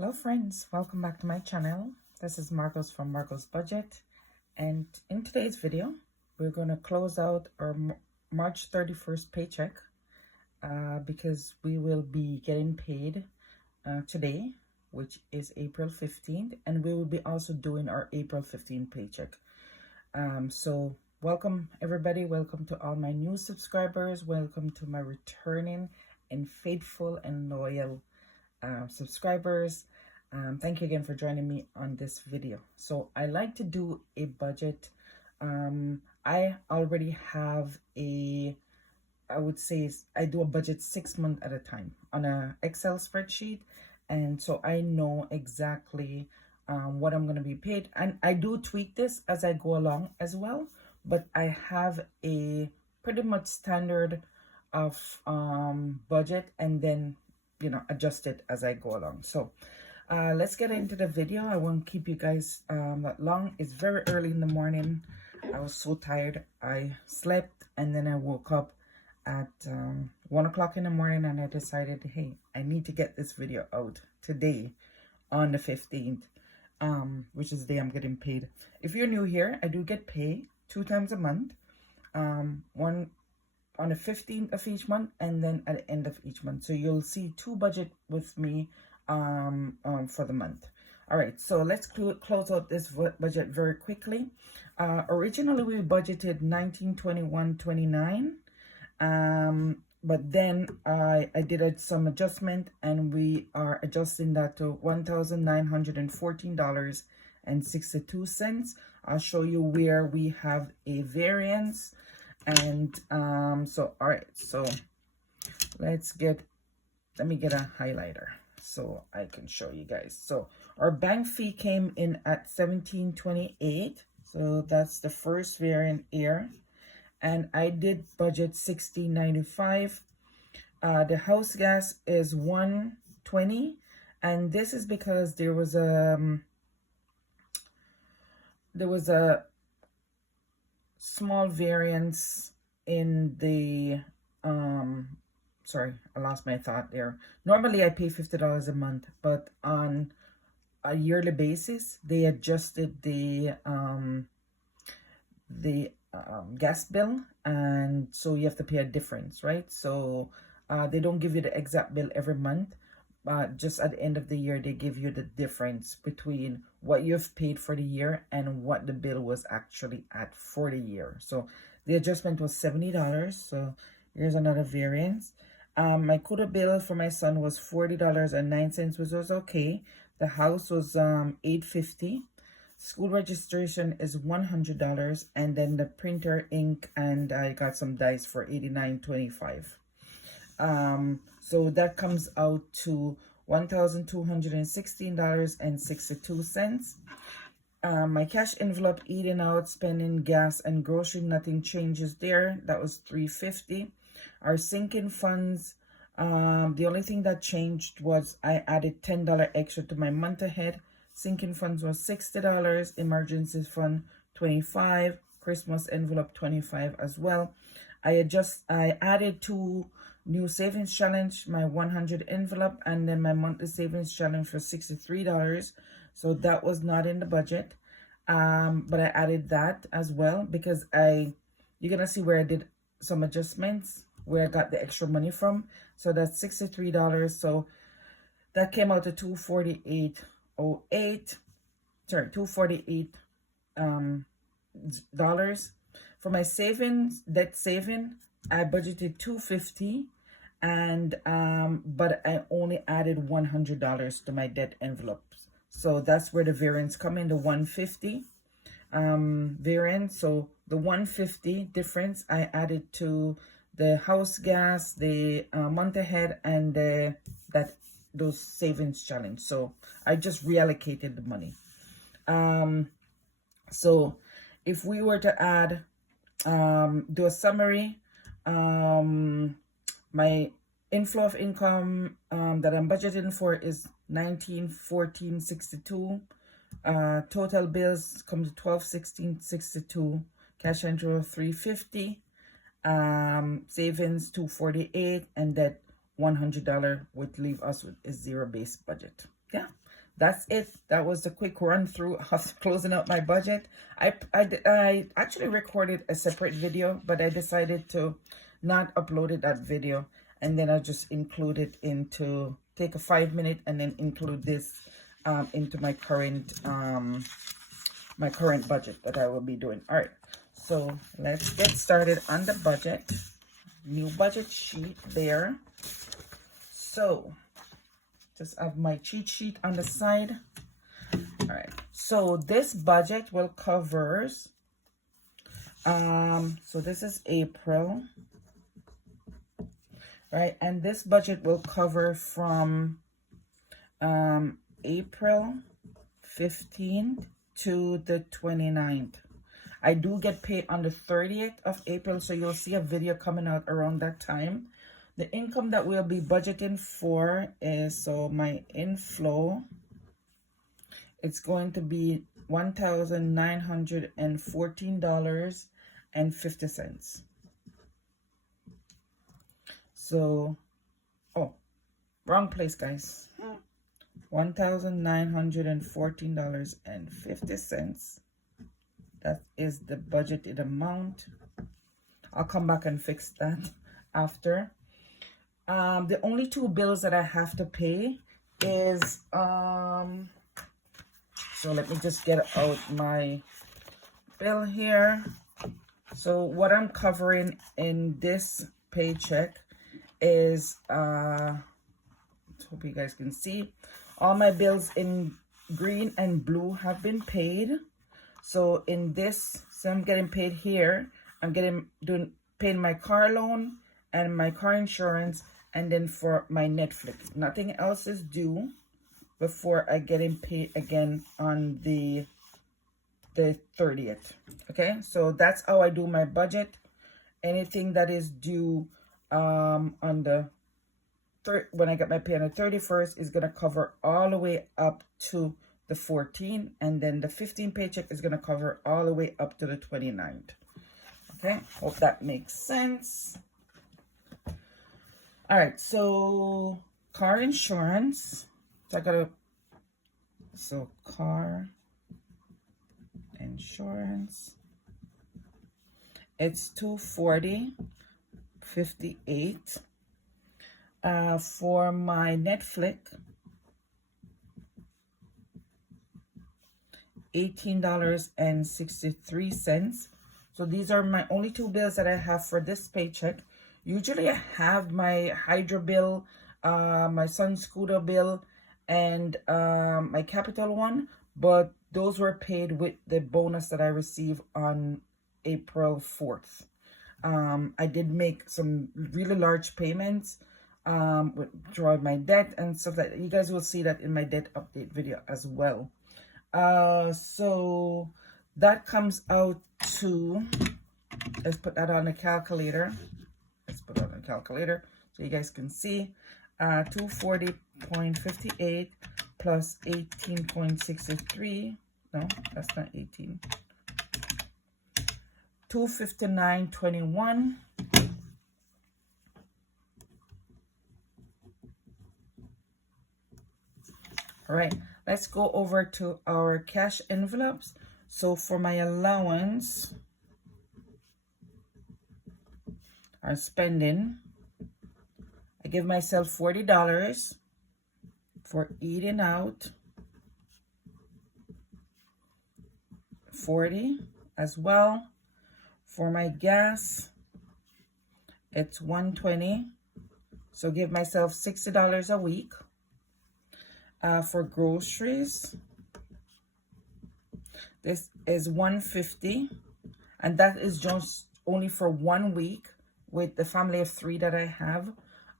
Hello friends, welcome back to my channel. This is Marcos from Marcos Budget, and in today's video we're going to close out our March 31st paycheck because we will be getting paid today, which is April 15th, and we will be also doing our April 15th paycheck. So welcome everybody, welcome to all my new subscribers, welcome to my returning and faithful and loyal subscribers. Thank you again for joining me on this video. So I like to do a budget. I already have I would say I do a budget 6 months at a time on a Excel spreadsheet, and so I know exactly what I'm going to be paid, and I do tweak this as I go along as well, but I have a pretty much standard of budget, and then adjust it as I go along. So let's get into the video. I won't keep you guys that long. It's very early in the morning. I was so tired. I slept and then I woke up at 1 o'clock in the morning, and I decided, hey, I need to get this video out today on the 15th, which is the day I'm getting paid. If you're new here, I do get paid 2 times a month, one on the 15th of each month and then at the end of each month. So you'll see 2 budget with me for the month. All right, so let's close out this budget very quickly. Originally we budgeted $1921.29, but then I did some adjustment, and we are adjusting that to $1,914.62. I'll show you where we have a variance. And so all right, so let me get a highlighter so I can show you guys. So our bank fee came in at $17.28, so that's the first variant here, and I did budget $16.95. The house gas is $1.20, and this is because there was a small variance in the sorry, I lost my thought there. Normally I pay $50 a month, but on a yearly basis they adjusted the gas bill, and so you have to pay a difference, right? So they don't give you the exact bill every month, but just at the end of the year they give you the difference between what you've paid for the year and what the bill was actually at for the year. So the adjustment was $70. So here's another variance. My quota bill for my son was $40.09, which was okay. The house was $850. School registration is $100, and then the printer, ink, and I got some dice for $89.25. So that comes out to $1,216.62. My cash envelope, eating out, spending, gas, and grocery, nothing changes there. That was $350. Our sinking funds, the only thing that changed was I added $10 extra to my month ahead. Sinking funds was $60, emergency fund $25, Christmas envelope $25 as well. I added 2 new savings challenge, my 100 envelope, and then my monthly savings challenge for $63. So that was not in the budget, but I added that as well because you're gonna see where I did some adjustments, where I got the extra money from. So that's $63. So that came out to $248.08. Sorry, $248 dollars. For my savings, debt saving, I budgeted $250, and but I only added $100 to my debt envelopes. So that's where the variance come in, the $150 variance. So the $150 difference I added to the house gas, the month ahead, and those savings challenge. So I just reallocated the money. So if we were to add do a summary, my inflow of income that I'm budgeting for is $1914.62. Total bills come to $1216.62. Cash entry of $350. Savings $248, and debt $100 would leave us with a zero-based budget. Yeah. that's it. That was the quick run through of closing out my budget. I actually recorded a separate video, but I decided to not upload it, that video, and then I just include it into, take a 5 minute and then include this into my current budget that I will be doing. All right, so let's get started on the budget. New budget sheet there. So just have my cheat sheet on the side. All right, so this budget will covers so this is April, right? And this budget will cover from April 15th to the 29th. I do get paid on the 30th of April, so you'll see a video coming out around that time. The income that we'll be budgeting for is, so my inflow, it's going to be $1,914.50. So, oh, wrong place, guys. $1,914.50. That is the budgeted amount. I'll come back and fix that after. The only two bills that I have to pay is so let me just get out my bill here. So what I'm covering in this paycheck is hope you guys can see, all my bills in green and blue have been paid. So in this, so I'm getting paid here. I'm paying my car loan and my car insurance, and then for my Netflix. Nothing else is due before I get paid again on the 30th. Okay, so that's how I do my budget. Anything that is due on the when I get my pay on the 31st is gonna cover all the way up to the 14th, and then the 15th paycheck is gonna cover all the way up to the 29th. Okay, hope that makes sense. All right, so car insurance. So car insurance. It's $240.58. For my Netflix, $18.63. So these are my only two bills that I have for this paycheck. Usually I have my Hydro bill, my Sun Scooter bill, and my Capital one, but those were paid with the bonus that I received on April 4th. I did make some really large payments, withdrawing my debt and stuff like that. You guys will see that in my debt update video as well. So that comes out to, let's put that on the calculator. Let's put it on the calculator so you guys can see. 240.58 plus 18.63. No, that's not 18. 259.21. All right, let's go over to our cash envelopes. So for my allowance, our spending, I give myself $40 for eating out, 40 as well. For my gas, it's $120, so give myself $60 a week. For groceries, this is $150, and that is just only for 1 week with the family of 3 that I have.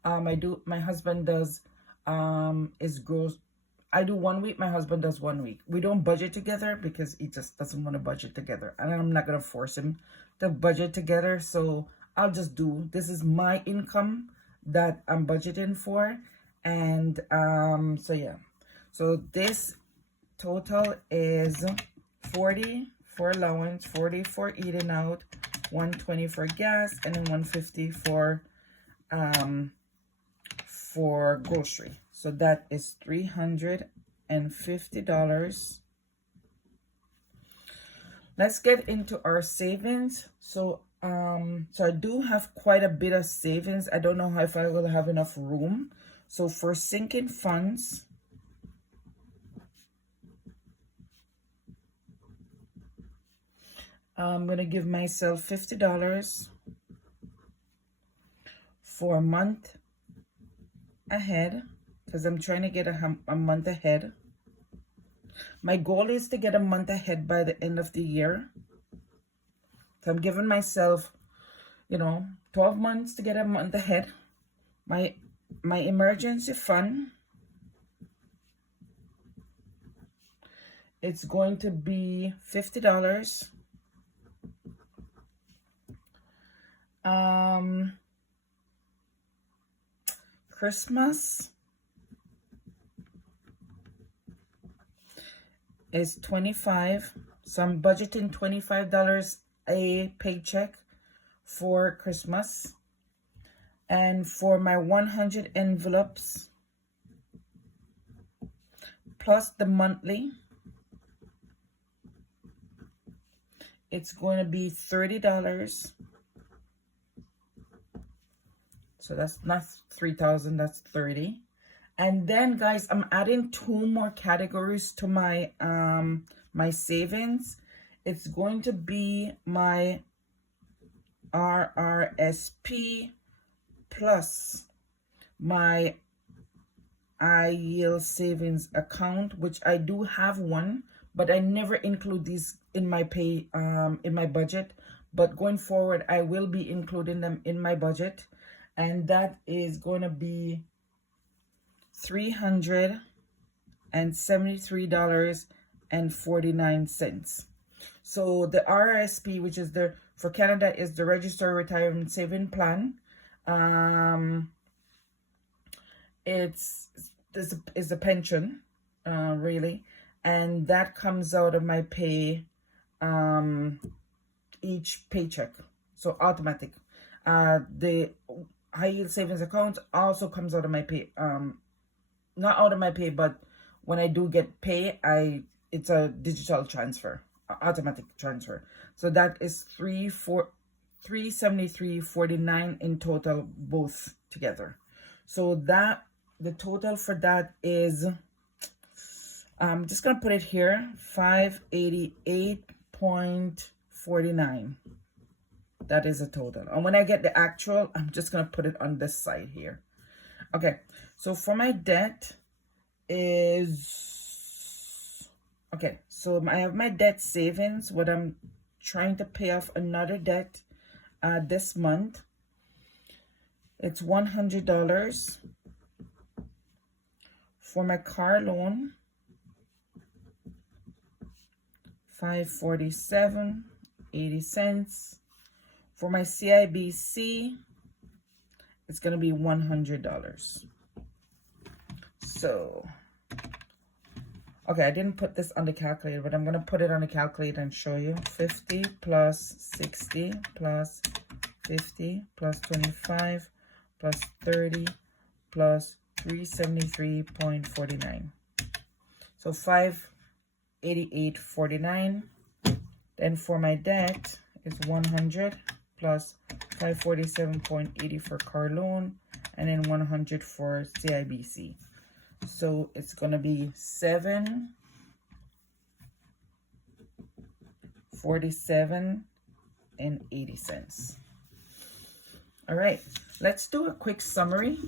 My husband does I do 1 week, my husband does 1 week. We don't budget together because he just doesn't want to budget together, and I'm not gonna force him to budget together. So I'll just do, this is my income that I'm budgeting for, and so yeah. So this total is 40 for allowance, 40 for eating out, 120 for gas, and then 150 for grocery. So that is $350. $150. Let's get into our savings. So I do have quite a bit of savings. I don't know if I will have enough room. So for sinking funds, I'm going to give myself $50 for a month ahead, because I'm trying to get a month ahead. My goal is to get a month ahead by the end of the year. So I'm giving myself, 12 months to get a month ahead. My emergency fund, it's going to be $50. Christmas is $25. So I'm budgeting $25 a paycheck for Christmas. And for my 100 envelopes, plus the monthly, it's going to be $30. So that's not 3,000, that's 30. And then, guys, I'm adding 2 more categories to my my savings. It's going to be my RRSP plus my yield savings account, which I do have one, but I never include these in my in my budget. But going forward, I will be including them in my budget, and that is going to be $373.49. So the RRSP, which is for Canada, is the Registered Retirement Saving Plan. It's a pension, really, and that comes out of my pay each paycheck, so automatic. The high yield savings account also comes out of my pay, not out of my pay, but when I do get pay, it's a digital transfer, automatic transfer. So that is $373.49 in total, both together. So that the total for that is, I'm just gonna put it here, $588.49. That is a total. And when I get the actual, I'm just gonna put it on this side here. Okay, so for my debt is, okay, so I have my debt savings, what I'm trying to pay off another debt this month. It's $100. For my car loan, $547.80. For my CIBC, it's going to be $100. So, okay, I didn't put this on the calculator, but I'm going to put it on the calculator and show you. 50 plus 60 plus 50 plus 25 plus 30 plus 373.49. So $588.49. Then for my debt is 100 plus 547.80 for car loan, and then 100 for CIBC. So it's gonna be $747.80. All right, let's do a quick summary.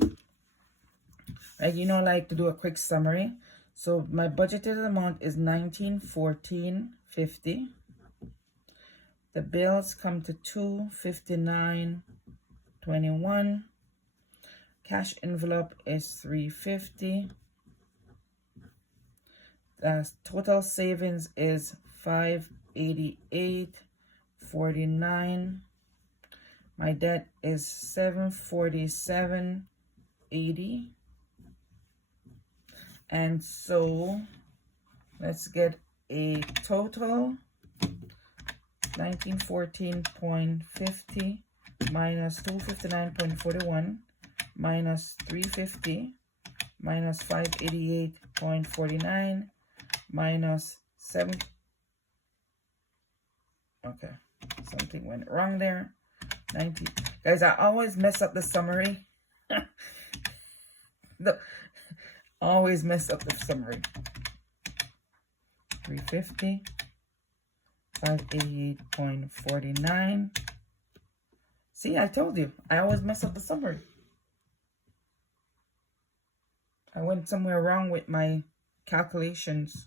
I like to do a quick summary. So my budgeted amount is $1914.50. The bills come to $259.21. Cash envelope is $350. The total savings is $588.49. My debt is $747.80. And so let's get a total. 1914.50 minus 259.41 minus 350 minus 588.49 minus 7. Okay, something went wrong there. 90. Guys, I always mess up the summary. Always mess up the summary. 350. 588.49. See, I told you. I always mess up the summary. I went somewhere wrong with my calculations.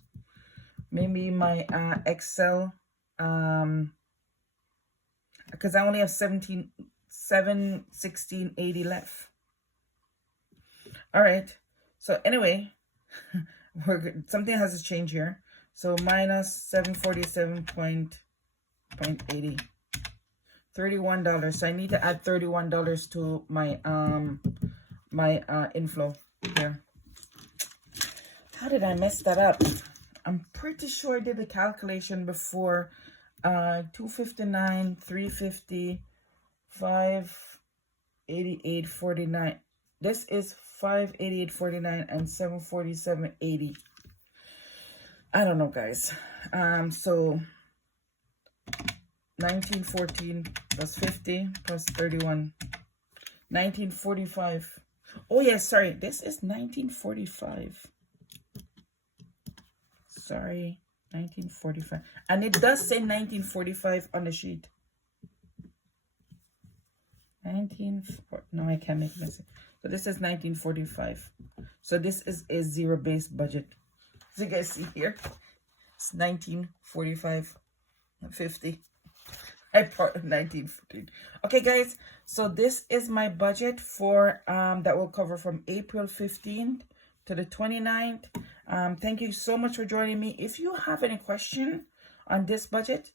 Maybe my Excel, because I only have 1680 left. All right. So anyway, something has to change here. So minus 747.80. $31. So I need to add $31 to my inflow here. How did I mess that up? I'm pretty sure I did the calculation before. 259, 350, 588.49. This is 588.49 and 747.80. I don't know, guys. So 1914 plus 50 plus 31. 1945. Oh, yes, sorry. This is 1945. Sorry, 1945. And it does say 1945 on the sheet. No, I can't make mistake. So this is 1945. So this is a zero-based budget. As you guys see here, it's 1945.50. I brought 1914. Okay, guys. So this is my budget for that will cover from April 15th to the 29th. Thank you so much for joining me. If you have any question on this budget,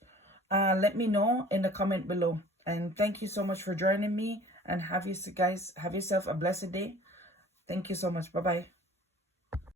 let me know in the comment below. And thank you so much for joining me. And have yourself a blessed day. Thank you so much. Bye-bye.